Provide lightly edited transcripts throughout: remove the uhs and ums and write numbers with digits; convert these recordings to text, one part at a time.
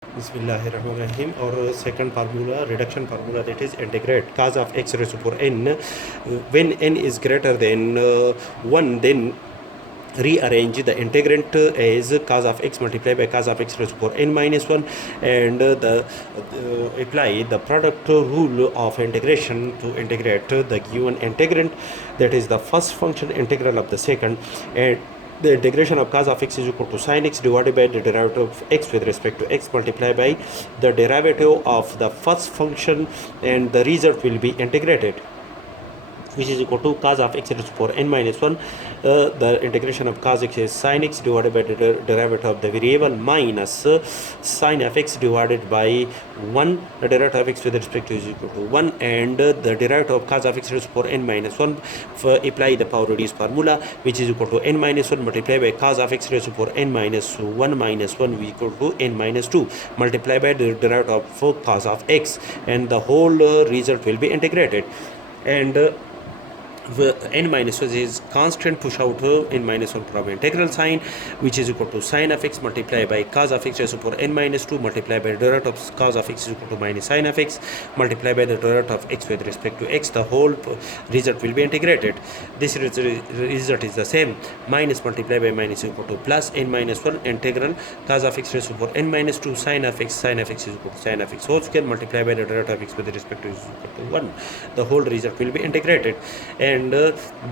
Bismillahirrahmanirrahim. Our second formula, reduction formula, that is integrate cos of x raised to power n. When n is greater than 1, then rearrange the integrand as cos of x multiplied by cos of x raised to power n minus 1, and apply the product rule of integration to integrate the given integrand, that is the first function integral of the second, and the integration of cos of x is equal to sin x divided by the derivative of x with respect to x multiplied by the derivative of the first function, and the result will be integrated, which is equal to cos of x raised to power n minus 1. The integration of cos x is sin x divided by the derivative of the variable minus sin of x divided by 1. The derivative of x with respect to is equal to 1, and the derivative of cos of x raised to power n minus 1. Apply the power reduced formula, which is equal to n minus 1 multiplied by cos of x raised to power n minus 1 minus 1 is equal to n minus 2 multiplied by the derivative of cos of x, and the whole result will be integrated. And n minus 1 is constant, push out n minus 1 from integral sign, which is equal to sin of x multiplied by cos of x raised to power n minus 2 multiplied by the derivative of cos of x is equal to minus sin of x multiplied by the derivative of x with respect to x. The whole result will be integrated. This result is the same. Minus multiplied by minus is equal to plus n minus 1 integral cos of x raised to power n minus 2 sin of x is equal to sin of x whole square multiplied by the derivative of x with respect to is equal to 1. The whole result will be integrated. And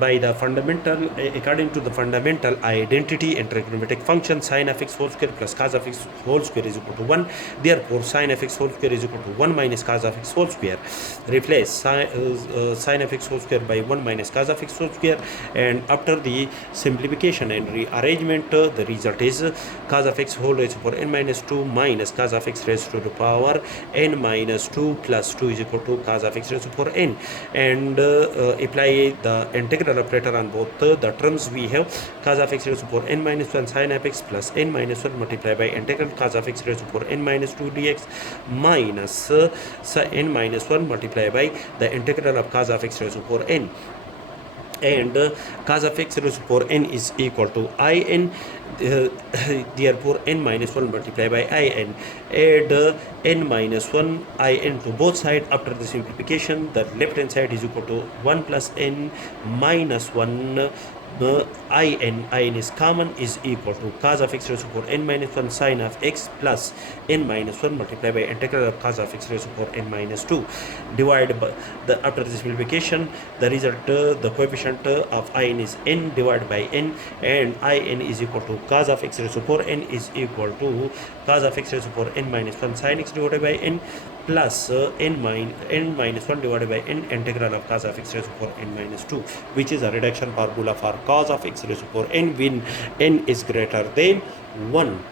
by the fundamental, according to the fundamental identity in trigonometric function, sin of x whole square plus cos of x whole square is equal to 1. Therefore, sin of x whole square is equal to 1 minus cos of x whole square. Replace sin of x whole square by 1 minus cos of x whole square, and after the simplification and rearrangement, the result is cos of x whole raised to power n minus 2 minus cos of x raised to the power n minus 2 plus 2 is equal to cos of x raised to power n, and apply the integral operator on both the terms. We have cos of x raised to power n minus 1 sin of x plus n minus 1 multiplied by integral cos of x raised to power n minus 2 dx minus n minus 1 multiplied by the integral of cos of x raised to power n, and cos of x raised to power n is equal to in. Therefore, n minus 1 multiplied by in. Add n minus 1 in to both sides. After the simplification, the left hand side is equal to 1 plus n minus 1 in is common, is equal to cos of x raised to power n minus 1 sin of x plus n minus 1 multiplied by integral of cos of x raised to power n minus 2. Divided by after the simplification, the result, the coefficient of in is n divided by n, and in is equal to cos of x raised to power n is equal to cos of x raised to power n minus 1 sin x divided by n plus n minus 1 divided by n integral of cos of x raised to power n minus 2, which is a reduction formula for cos of x raised to power n when n is greater than 1.